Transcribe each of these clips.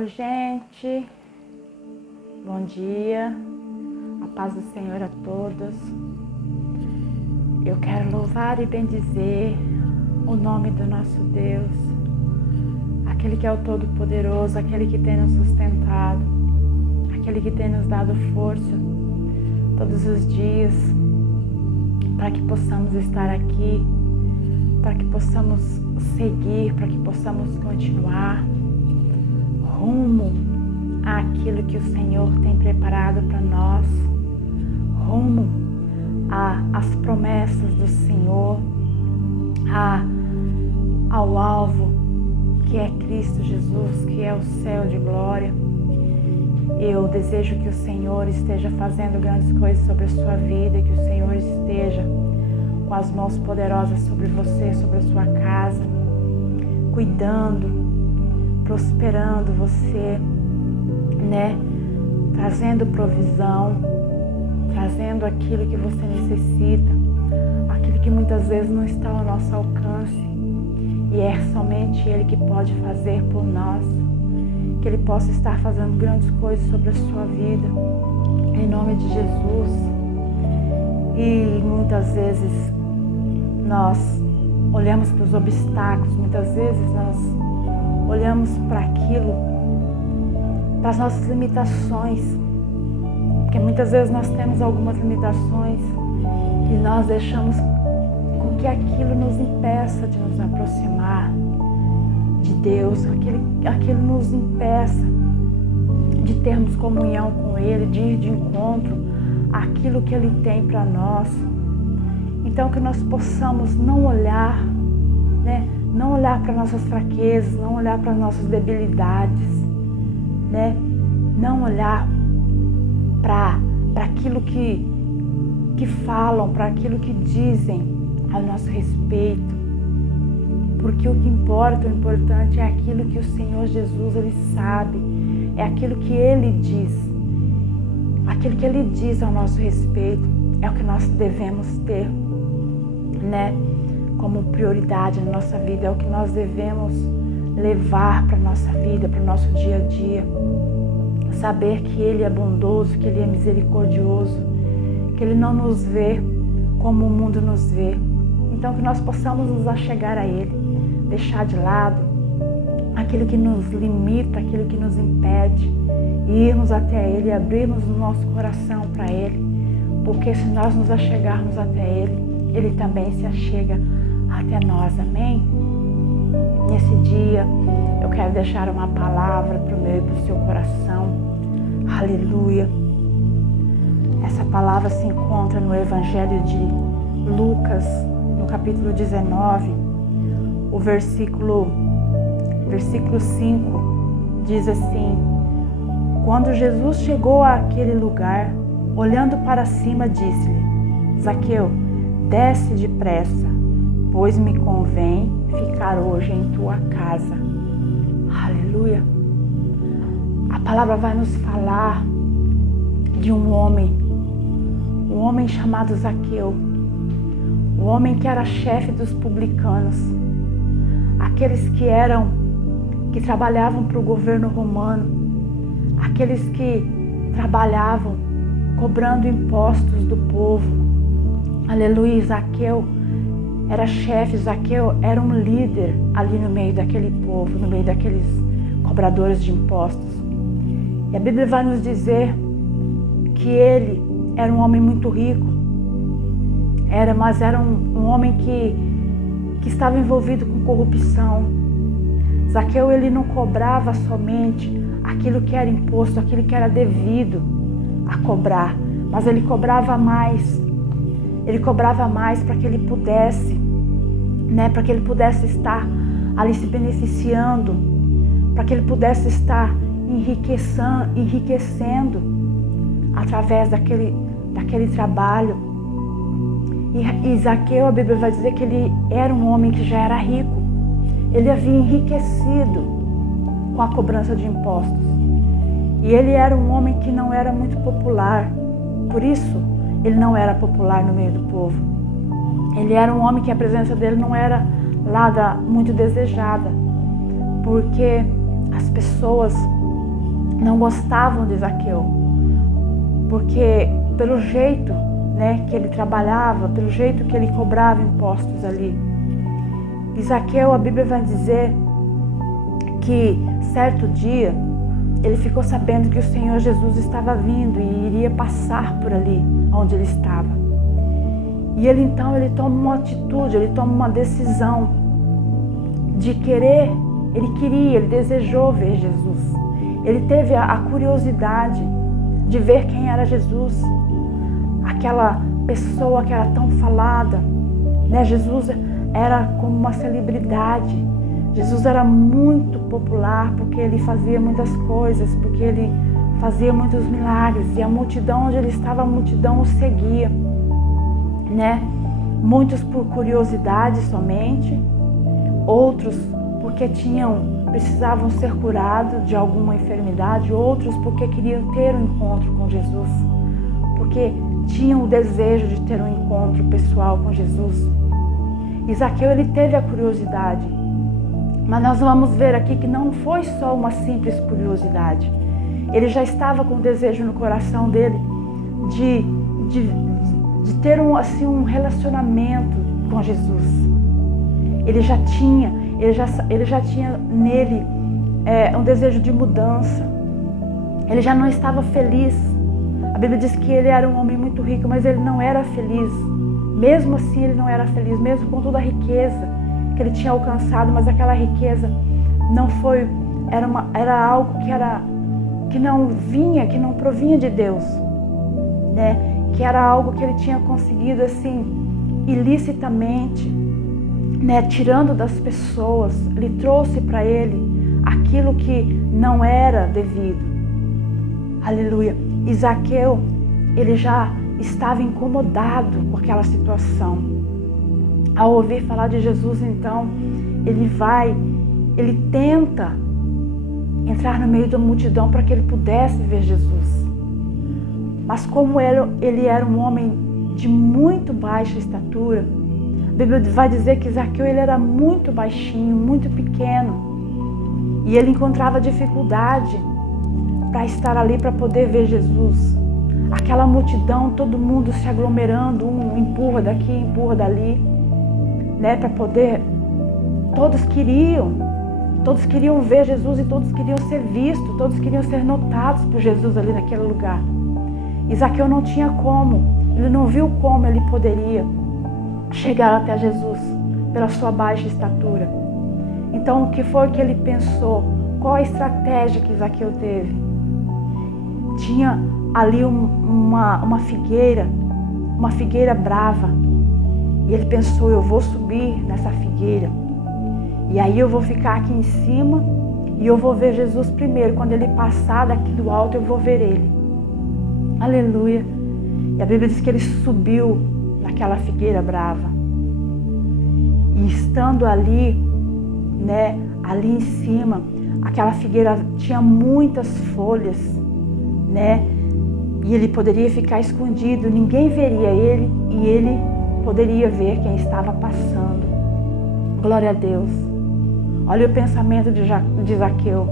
Oi, gente, bom dia, a paz do Senhor a todos. Eu quero louvar e bendizer o nome do nosso Deus, aquele que é o Todo-Poderoso, aquele que tem nos sustentado, aquele que tem nos dado força todos os dias para que possamos estar aqui, para que possamos seguir, para que possamos continuar rumo àquilo que o Senhor tem preparado para nós, rumo às promessas do Senhor, ao alvo que é Cristo Jesus, que é o céu de glória. Eu desejo que o Senhor esteja fazendo grandes coisas sobre a sua vida, que o Senhor esteja com as mãos poderosas sobre você, sobre a sua casa, cuidando, prosperando você, trazendo provisão, trazendo aquilo que você necessita, aquilo que muitas vezes não está ao nosso alcance, e é somente Ele que pode fazer por nós, que Ele possa estar fazendo grandes coisas sobre a sua vida, em nome de Jesus. E muitas vezes nós olhamos para os obstáculos, muitas vezes nós olhamos para aquilo, para as nossas limitações, porque muitas vezes nós temos algumas limitações e nós deixamos com que aquilo nos impeça de nos aproximar de Deus, aquilo nos impeça de termos comunhão com Ele, de ir de encontro àquilo que Ele tem para nós. Então que nós possamos não olhar para nossas fraquezas, não olhar para nossas debilidades, não olhar para aquilo que falam, para aquilo que dizem a nosso respeito, porque o que importa, o importante é aquilo que o Senhor Jesus, Ele sabe, é aquilo que Ele diz, aquilo que Ele diz ao nosso respeito, é o que nós devemos ter, como prioridade na nossa vida, é o que nós devemos levar para a nossa vida, para o nosso dia a dia. Saber que Ele é bondoso, que Ele é misericordioso, que Ele não nos vê como o mundo nos vê. Então que nós possamos nos achegar a Ele, deixar de lado aquilo que nos limita, aquilo que nos impede, e irmos até Ele, e abrirmos o nosso coração para Ele, porque se nós nos achegarmos até Ele, Ele também se achega até nós, amém? Nesse dia, eu quero deixar uma palavra para o meu e para o seu coração, aleluia. Essa palavra se encontra no Evangelho de Lucas, no capítulo 19, o versículo 5, diz assim: quando Jesus chegou àquele lugar, olhando para cima, disse-lhe: Zaqueu, desce depressa, pois me convém ficar hoje em tua casa. Aleluia. A palavra vai nos falar de um homem chamado Zaqueu, um homem que era chefe dos publicanos, aqueles que trabalhavam para o governo romano, aqueles que trabalhavam cobrando impostos do povo. Aleluia. Zaqueu era chefe, Zaqueu era um líder ali no meio daquele povo, no meio daqueles cobradores de impostos. E a Bíblia vai nos dizer que ele era um homem muito rico, mas era um homem que estava envolvido com corrupção. Zaqueu, ele não cobrava somente aquilo que era imposto, aquilo que era devido a cobrar, mas ele cobrava mais. Ele cobrava mais para que ele pudesse, para que ele pudesse estar ali se beneficiando, para que ele pudesse estar enriquecendo através daquele trabalho. E Zaqueu, a Bíblia vai dizer que ele era um homem que já era rico. Ele havia enriquecido com a cobrança de impostos. E ele era um homem que não era muito popular. Por isso, ele não era popular no meio do povo. Ele era um homem que a presença dele não era lá muito desejada, porque as pessoas não gostavam de Zaqueu, porque pelo jeito, né, que ele trabalhava, pelo jeito que ele cobrava impostos ali. E Zaqueu, a Bíblia vai dizer que certo dia ele ficou sabendo que o Senhor Jesus estava vindo e iria passar por ali onde ele estava. E ele toma uma atitude, ele toma uma decisão de querer, ele desejou ver Jesus. Ele teve a curiosidade de ver quem era Jesus, aquela pessoa que era tão falada, né? Jesus era como uma celebridade. Jesus era muito popular porque ele fazia muitas coisas, porque ele fazia muitos milagres, e a multidão onde ele estava, a multidão o seguia, né? Muitos por curiosidade somente, outros porque precisavam ser curados de alguma enfermidade, outros porque queriam ter um encontro com Jesus, porque tinham o desejo de ter um encontro pessoal com Jesus. E Zaqueu, ele teve a curiosidade, mas nós vamos ver aqui que não foi só uma simples curiosidade. Ele já estava com o desejo no coração dele de ter um relacionamento com Jesus. Ele já tinha nele um desejo de mudança. Ele já não estava feliz. A Bíblia diz que ele era um homem muito rico, mas ele não era feliz. Mesmo assim, ele não era feliz, mesmo com toda a riqueza que ele tinha alcançado, mas aquela riqueza não foi, era algo que não provinha de Deus, né? Que era algo que ele tinha conseguido assim ilicitamente, né? Tirando das pessoas. Ele trouxe para ele aquilo que não era devido. Aleluia. E Zaqueu, ele já estava incomodado com aquela situação. Ao ouvir falar de Jesus, então, ele tenta entrar no meio da multidão para que ele pudesse ver Jesus. Mas como ele era um homem de muito baixa estatura, a Bíblia vai dizer que Zaqueu, ele era muito baixinho, muito pequeno, e ele encontrava dificuldade para estar ali, para poder ver Jesus. Aquela multidão, todo mundo se aglomerando, um empurra daqui, empurra dali, né, para poder, todos queriam ver Jesus e todos queriam ser vistos, todos queriam ser notados por Jesus ali naquele lugar. E Zaqueu não tinha como, ele não viu como ele poderia chegar até Jesus pela sua baixa estatura. Então, o que foi que ele pensou? Qual a estratégia que Zaqueu teve? Tinha ali uma figueira brava, e ele pensou: eu vou subir nessa figueira, e aí eu vou ficar aqui em cima e eu vou ver Jesus primeiro. Quando ele passar daqui do alto, eu vou ver ele. Aleluia. E a Bíblia diz que ele subiu naquela figueira brava, e estando ali, né, ali em cima, aquela figueira tinha muitas folhas, né? E ele poderia ficar escondido, ninguém veria ele, e ele poderia ver quem estava passando. Glória a Deus. Olha o pensamento de Zaqueu.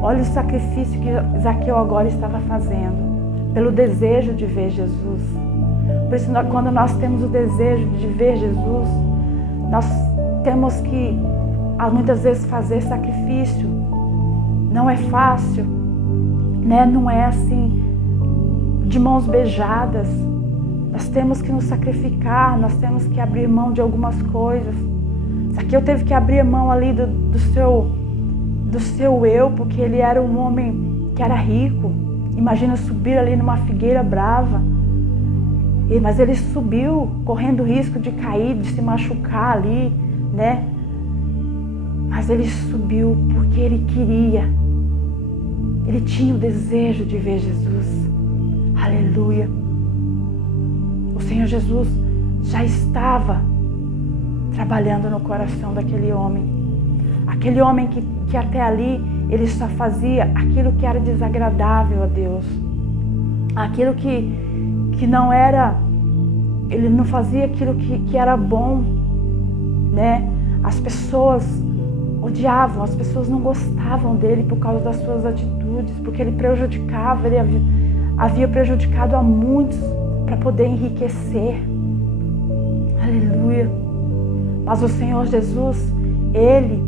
Olha o sacrifício que Zaqueu agora estava fazendo, pelo desejo de ver Jesus. Por isso, quando nós temos o desejo de ver Jesus, nós temos que, muitas vezes, fazer sacrifício. Não é fácil, né? Não é assim, de mãos beijadas. Nós temos que nos sacrificar, nós temos que abrir mão de algumas coisas. Zaqueu teve que abrir mão ali do seu eu, porque ele era um homem que era rico. Imagina subir ali numa figueira brava. Mas ele subiu correndo o risco de cair, de se machucar ali, né? Mas ele subiu porque ele queria. Ele tinha o desejo de ver Jesus. Aleluia. O Senhor Jesus já estava trabalhando no coração daquele homem. Aquele homem que até ali ele só fazia aquilo que era desagradável a Deus. Aquilo que não era, ele não fazia aquilo que era bom, né? As pessoas odiavam, as pessoas não gostavam dele por causa das suas atitudes, porque ele prejudicava, ele havia prejudicado a muitos para poder enriquecer. Aleluia. Mas o Senhor Jesus, Ele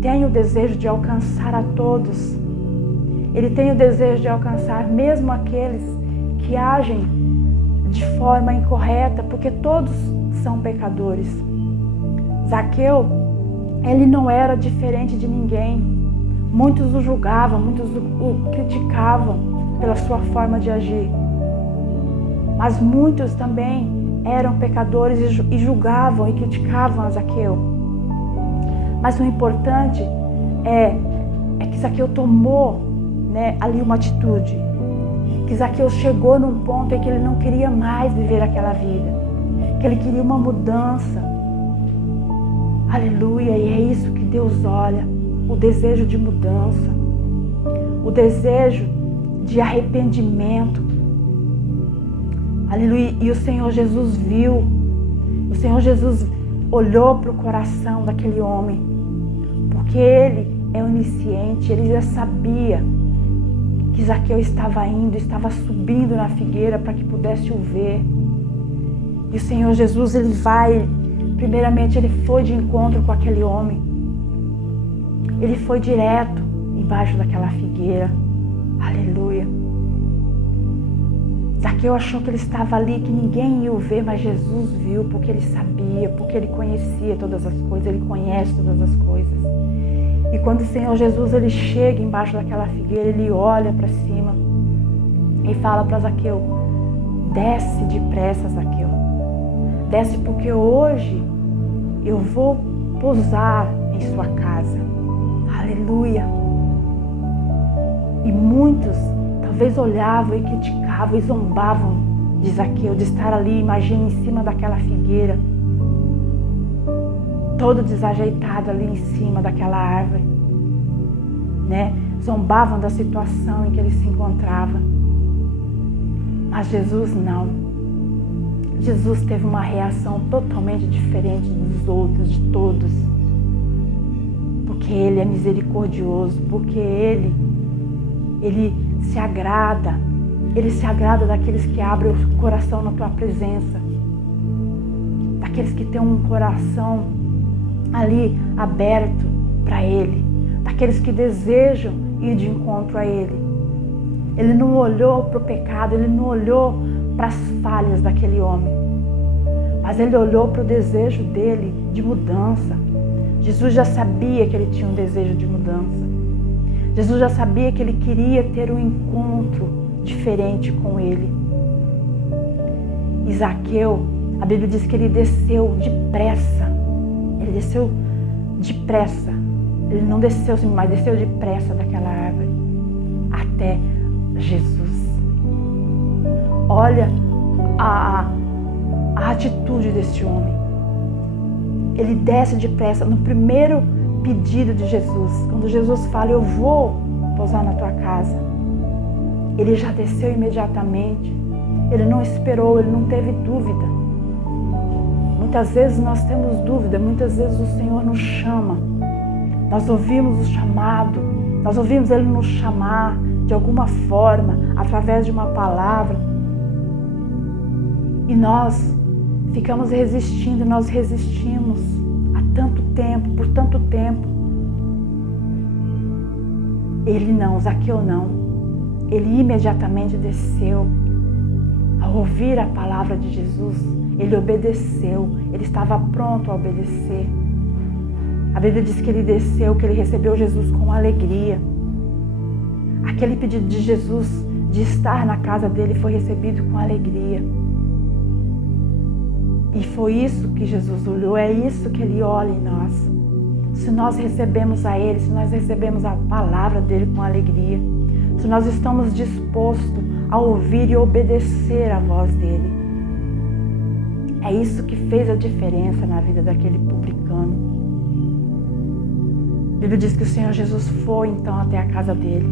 tem o desejo de alcançar a todos. Ele tem o desejo de alcançar mesmo aqueles que agem de forma incorreta, porque todos são pecadores. Zaqueu, ele não era diferente de ninguém. Muitos o julgavam, muitos o criticavam pela sua forma de agir. Mas muitos também eram pecadores e julgavam e criticavam a Zaqueu. Mas o importante é que Zaqueu tomou, ali uma atitude. Que Zaqueu chegou num ponto em que ele não queria mais viver aquela vida. Que ele queria uma mudança. Aleluia, e é isso que Deus olha. O desejo de mudança. O desejo de arrependimento. Aleluia, e o Senhor Jesus viu. O Senhor Jesus olhou para o coração daquele homem. Porque ele é onisciente, ele já sabia que Zaqueu estava indo, estava subindo na figueira para que pudesse o ver. E o Senhor Jesus, primeiramente ele foi de encontro com aquele homem. Ele foi direto embaixo daquela figueira. Aleluia. Zaqueu achou que ele estava ali, que ninguém ia o ver, mas Jesus viu, porque ele sabia, porque ele conhecia todas as coisas, ele conhece todas as coisas. E quando o Senhor Jesus ele chega embaixo daquela figueira, ele olha para cima e fala para Zaqueu: desce depressa, Zaqueu. Desce, porque hoje eu vou pousar em sua casa. Aleluia. E muitos talvez olhavam e criticavam e zombavam de Zaqueu, de estar ali, imagina, em cima daquela figueira, todo desajeitado ali em cima daquela árvore, Zombavam da situação em que ele se encontrava. Mas Jesus não. Jesus teve uma reação totalmente diferente dos outros, de todos. Porque Ele é misericordioso, porque Ele se agrada. Ele se agrada daqueles que abrem o coração na tua presença. Daqueles que têm um coração ali aberto para Ele. Daqueles que desejam ir de encontro a Ele. Ele não olhou para o pecado, Ele não olhou para as falhas daquele homem. Mas Ele olhou para o desejo dele de mudança. Jesus já sabia que ele tinha um desejo de mudança. Jesus já sabia que ele queria ter um encontro diferente com Ele. E Zaqueu, a Bíblia diz que ele desceu depressa. Ele desceu depressa. Ele não desceu assim, mas desceu depressa daquela árvore até Jesus. Olha a atitude deste homem. Ele desce depressa no primeiro pedido de Jesus. Quando Jesus fala: eu vou pousar na tua casa, ele já desceu imediatamente. Ele não esperou, ele não teve dúvida. Muitas vezes nós temos dúvida, muitas vezes o Senhor nos chama. Nós ouvimos o chamado, nós ouvimos Ele nos chamar de alguma forma, através de uma palavra. E nós ficamos resistindo, nós resistimos há tanto tempo, por tanto tempo. Ele não, Zaqueu não. Ele imediatamente desceu. Ao ouvir a palavra de Jesus, ele obedeceu, ele estava pronto a obedecer. A Bíblia diz que ele desceu, que ele recebeu Jesus com alegria. Aquele pedido de Jesus de estar na casa dele foi recebido com alegria. E foi isso que Jesus olhou, é isso que Ele olha em nós. Se nós recebemos a Ele, se nós recebemos a palavra dEle com alegria, se nós estamos dispostos a ouvir e obedecer a voz dEle. É isso que fez a diferença na vida daquele publicano. A Bíblia diz que o Senhor Jesus foi então até a casa dele.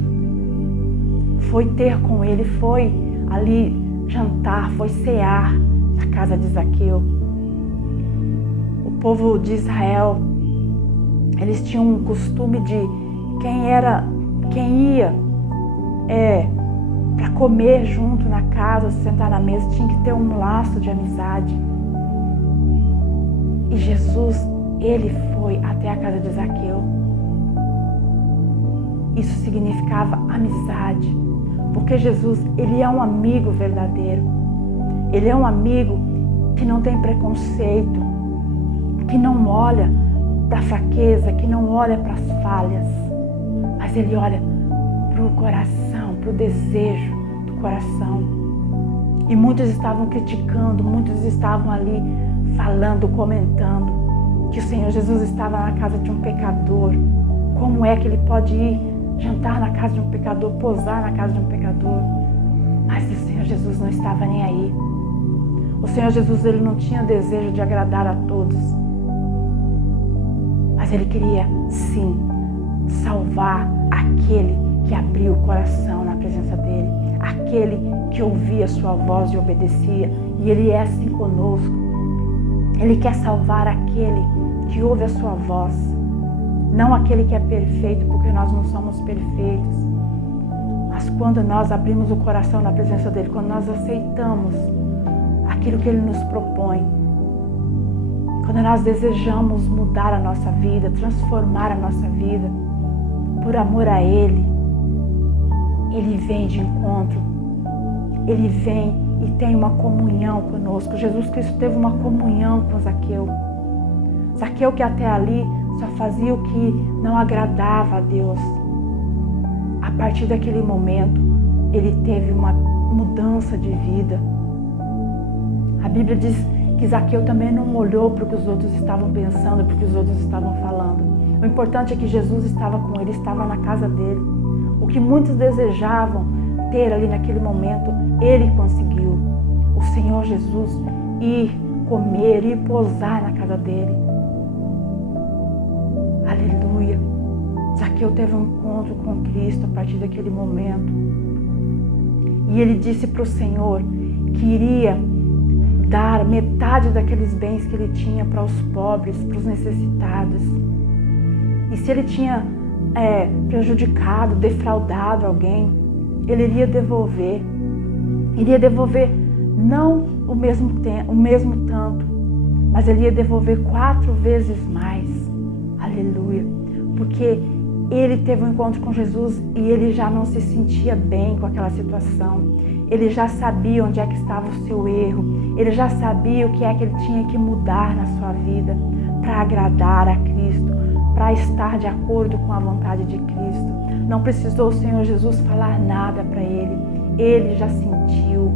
Foi ter com ele, foi ali jantar, foi cear na casa de Zaqueu. O povo de Israel Eles tinham um costume de quem ia para comer junto na casa, sentar na mesa, tinha que ter um laço de amizade. E Jesus, ele foi até a casa de Zaqueu. Isso significava amizade, porque Jesus, ele é um amigo verdadeiro. Ele é um amigo que não tem preconceito, que não olha para a fraqueza, que não olha para as falhas, mas ele olha para o coração, para o desejo do coração. E muitos estavam criticando, muitos estavam ali falando, comentando que o Senhor Jesus estava na casa de um pecador. Como é que ele pode ir jantar na casa de um pecador, posar na casa de um pecador? Mas o Senhor Jesus não estava nem aí. O Senhor Jesus, ele não tinha desejo de agradar a todos, mas ele queria sim salvar aquele que abriu o coração na presença dele, aquele que ouvia a sua voz e obedecia. E ele é assim conosco. Ele quer salvar aquele que ouve a sua voz, não aquele que é perfeito, porque nós não somos perfeitos. Mas quando nós abrimos o coração na presença dele, quando nós aceitamos aquilo que ele nos propõe, quando nós desejamos mudar a nossa vida, transformar a nossa vida por amor a ele, ele vem de encontro, ele vem e tem uma comunhão conosco. Jesus Cristo teve uma comunhão com Zaqueu. Zaqueu, que até ali só fazia o que não agradava a Deus, a partir daquele momento ele teve uma mudança de vida. A Bíblia diz que Zaqueu também não olhou para o que os outros estavam pensando, para o que os outros estavam falando. O importante é que Jesus estava com ele, estava na casa dele. O que muitos desejavam ter ali naquele momento, ele conseguiu. O Senhor Jesus ir comer, ir pousar na casa dele. Aleluia. Zaqueu teve um encontro com Cristo a partir daquele momento. E ele disse para o Senhor que iria dar metade daqueles bens que ele tinha para os pobres, para os necessitados. E se ele tinha prejudicado, defraudado alguém, ele iria devolver. Iria devolver não o mesmo tanto, mas ele ia devolver 4 vezes mais. Aleluia. Porque ele teve um encontro com Jesus e ele já não se sentia bem com aquela situação. Ele já sabia onde é que estava o seu erro. Ele já sabia o que é que ele tinha que mudar na sua vida para agradar a Cristo, para estar de acordo com a vontade de Cristo. Não precisou o Senhor Jesus falar nada para ele. Ele já sentiu.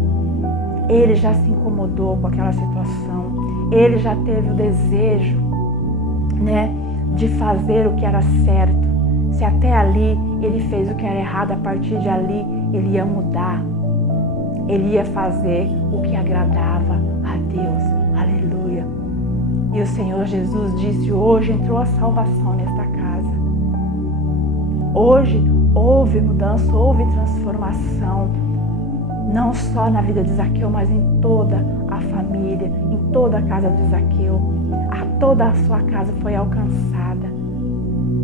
Ele já se incomodou com aquela situação. Ele já teve o desejo, de fazer o que era certo. Se até ali ele fez o que era errado, a partir de ali ele ia mudar. Ele ia fazer o que agradava a Deus. Aleluia. E o Senhor Jesus disse: hoje entrou a salvação nesta casa. Hoje houve mudança, houve transformação. Não só na vida de Zaqueu, mas em toda a família, em toda a casa de Zaqueu. Toda a sua casa foi alcançada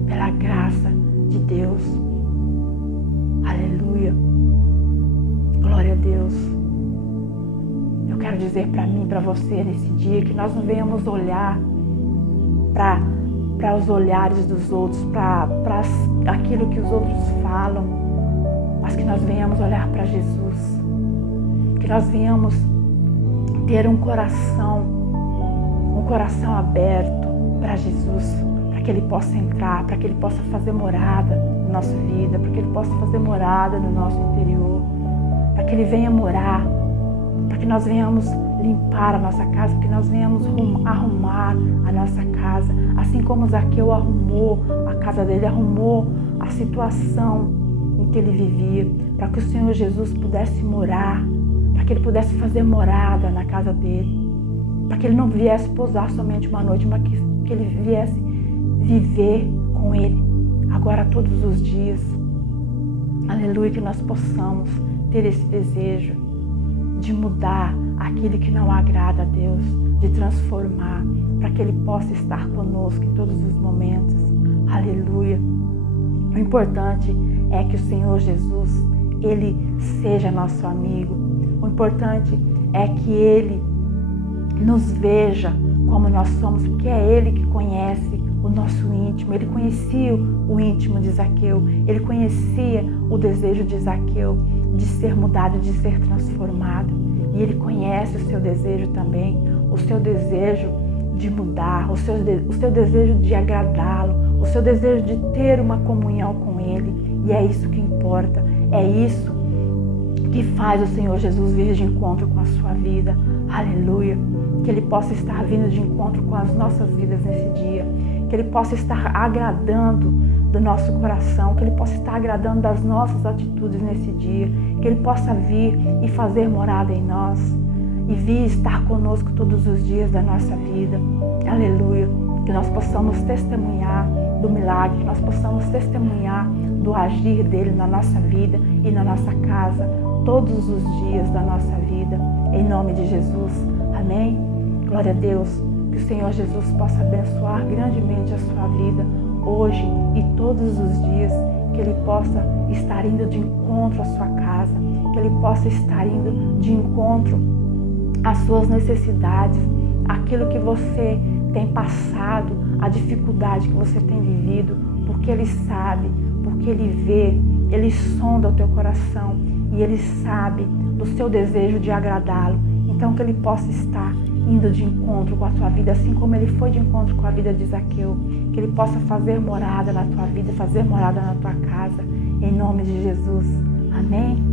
pela graça de Deus. Aleluia. Glória a Deus. Eu quero dizer para mim, para você nesse dia, que nós não venhamos olhar para os olhares dos outros, para aquilo que os outros falam, mas que nós venhamos olhar para Jesus. Que nós venhamos ter um coração aberto para Jesus, para que Ele possa entrar, para que Ele possa fazer morada na nossa vida, para que Ele possa fazer morada no nosso interior, para que Ele venha morar, para que nós venhamos limpar a nossa casa, para que nós venhamos arrumar a nossa casa, assim como Zaqueu arrumou a casa dele, arrumou a situação em que ele vivia, para que o Senhor Jesus pudesse morar, para que Ele pudesse fazer morada na casa dele, para que ele não viesse pousar somente uma noite, mas que ele viesse viver com ele agora todos os dias. Aleluia, que nós possamos ter esse desejo de mudar aquilo que não agrada a Deus, de transformar, para que Ele possa estar conosco em todos os momentos. Aleluia. O importante é que o Senhor Jesus, Ele seja nosso amigo. O importante é que Ele nos veja como nós somos, porque é Ele que conhece o nosso íntimo. Ele conhecia o íntimo de Zaqueu. Ele conhecia o desejo de Zaqueu de ser mudado, de ser transformado. E Ele conhece o seu desejo também, o seu desejo de mudar, o seu desejo de agradá-lo, o seu desejo de ter uma comunhão com Ele. E é isso que importa, é isso que faz o Senhor Jesus vir de encontro com a sua vida. Aleluia. Que Ele possa estar vindo de encontro com as nossas vidas nesse dia. Que Ele possa estar agradando do nosso coração. Que Ele possa estar agradando das nossas atitudes nesse dia. Que Ele possa vir e fazer morada em nós. E vir estar conosco todos os dias da nossa vida. Aleluia. Que nós possamos testemunhar do milagre. Que nós possamos testemunhar do agir dEle na nossa vida e na nossa casa. Todos os dias da nossa vida. Em nome de Jesus. Amém? Glória a Deus. Que o Senhor Jesus possa abençoar grandemente a sua vida hoje e todos os dias. Que Ele possa estar indo de encontro à sua casa. Que Ele possa estar indo de encontro às suas necessidades. Aquilo que você tem passado, a dificuldade que você tem vivido. Porque Ele sabe, porque Ele vê, Ele sonda o teu coração. E Ele sabe do seu desejo de agradá-lo. Então que Ele possa estar indo de encontro com a tua vida, assim como Ele foi de encontro com a vida de Zaqueu. Que Ele possa fazer morada na tua vida, fazer morada na tua casa. Em nome de Jesus. Amém?